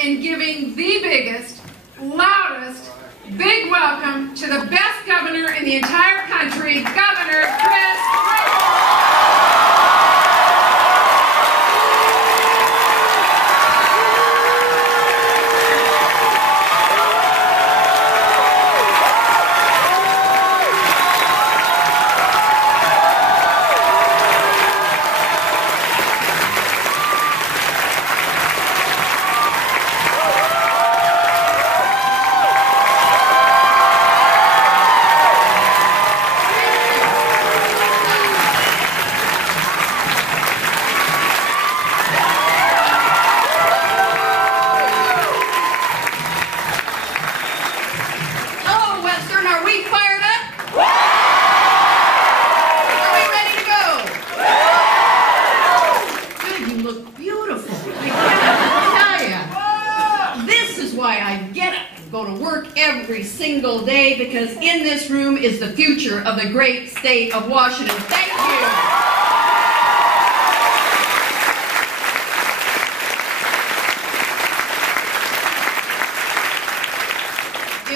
in giving the biggest, loudest, big welcome to the best governor in the entire country, Governor Gregoire. Every single day, because in this room is the future of the great state of Washington. Thank you.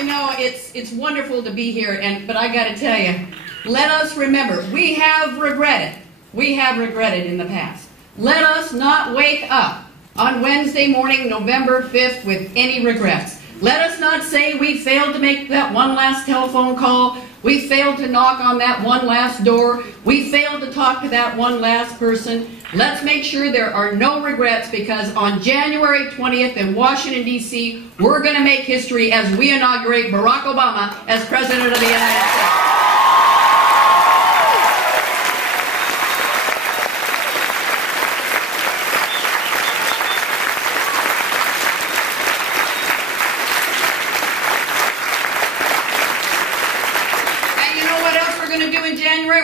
You know, it's wonderful to be here, but I got to tell you, let us remember, we have regretted in the past. Let us not wake up on Wednesday morning, November 5th, with any regrets. Let us not say we failed to make that one last telephone call, we failed to knock on that one last door, we failed to talk to that one last person. Let's make sure there are no regrets, because on January 20th in Washington, D.C., we're going to make history as we inaugurate Barack Obama as President of the United States.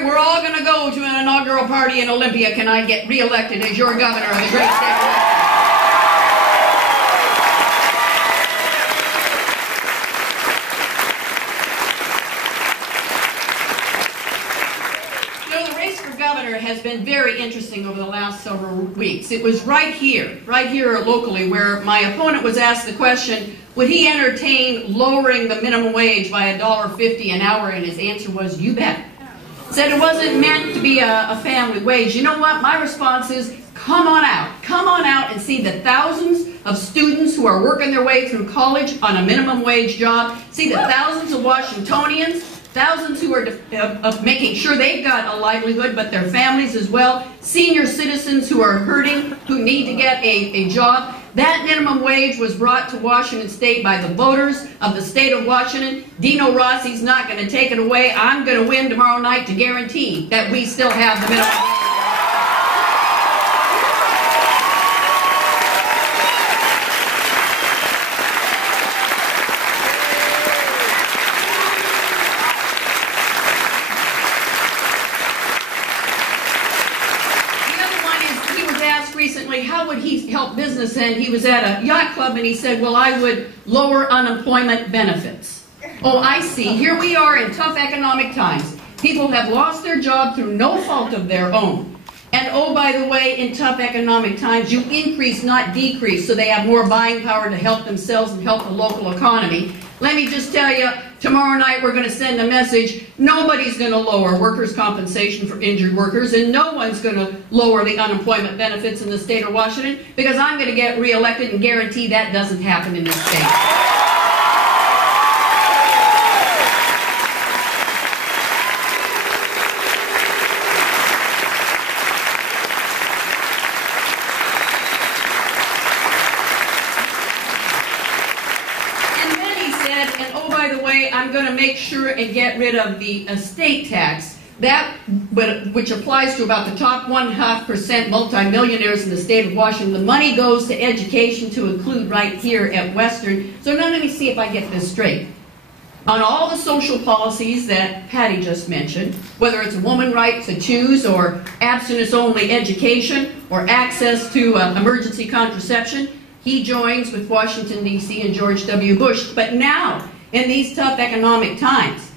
We're all going to go to an inaugural party in Olympia. Can I get re-elected as your governor of the great state of Washington? You know, the race for governor has been very interesting over the last several weeks. It was right here locally, where my opponent was asked the question, would he entertain lowering the minimum wage by $1.50 an hour, and his answer was, you bet. Said it wasn't meant to be a family wage. You know what? My response is, come on out and see the thousands of students who are working their way through college on a minimum wage job. See the thousands of Washingtonians, thousands who are making sure they've got a livelihood, but their families as well. Senior citizens who are hurting, who need to get a job. That minimum wage was brought to Washington State by the voters of the state of Washington. Dino Rossi's not going to take it away. I'm going to win tomorrow night to guarantee that we still have the minimum wage. Recently, how would he help business? And he was at a yacht club and he said, well, I would lower unemployment benefits. Oh, I see. Here we are in tough economic times. People have lost their job through no fault of their own. And oh, by the way, in tough economic times, you increase, not decrease, so they have more buying power to help themselves and help the local economy. Let me just tell you, tomorrow night we're going to send a message. Nobody's going to lower workers' compensation for injured workers, and no one's going to lower the unemployment benefits in the state of Washington, because I'm going to get reelected and guarantee that doesn't happen in this state. I'm going to make sure and get rid of the estate tax, which applies to about the top 0.5% multimillionaires in the state of Washington. The money goes to education, to include right here at Western. So now let me see if I get this straight. On all the social policies that Patty just mentioned, whether it's woman's right to choose, or abstinence-only education, or access to emergency contraception, he joins with Washington, D.C. and George W. Bush. But now, in these tough economic times,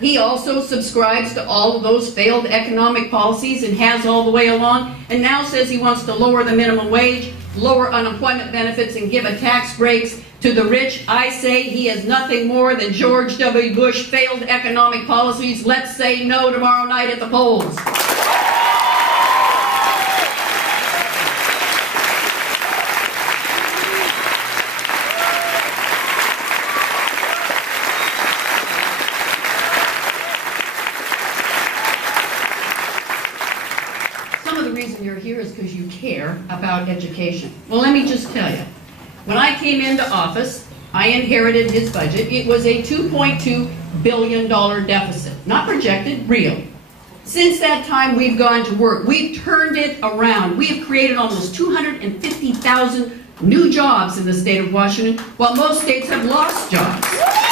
he also subscribes to all of those failed economic policies and has all the way along, and now says he wants to lower the minimum wage. lower unemployment benefits, and give a tax breaks to the rich. I say he is nothing more than George W. Bush failed economic policies. Let's say no tomorrow night at the polls. You're here is because you care about education. Well, let me just tell you, when I came into office, I inherited his budget. It was a $2.2 billion deficit, not projected, real. Since that time, we've gone to work. We've turned it around. We have created almost 250,000 new jobs in the state of Washington, while most states have lost jobs.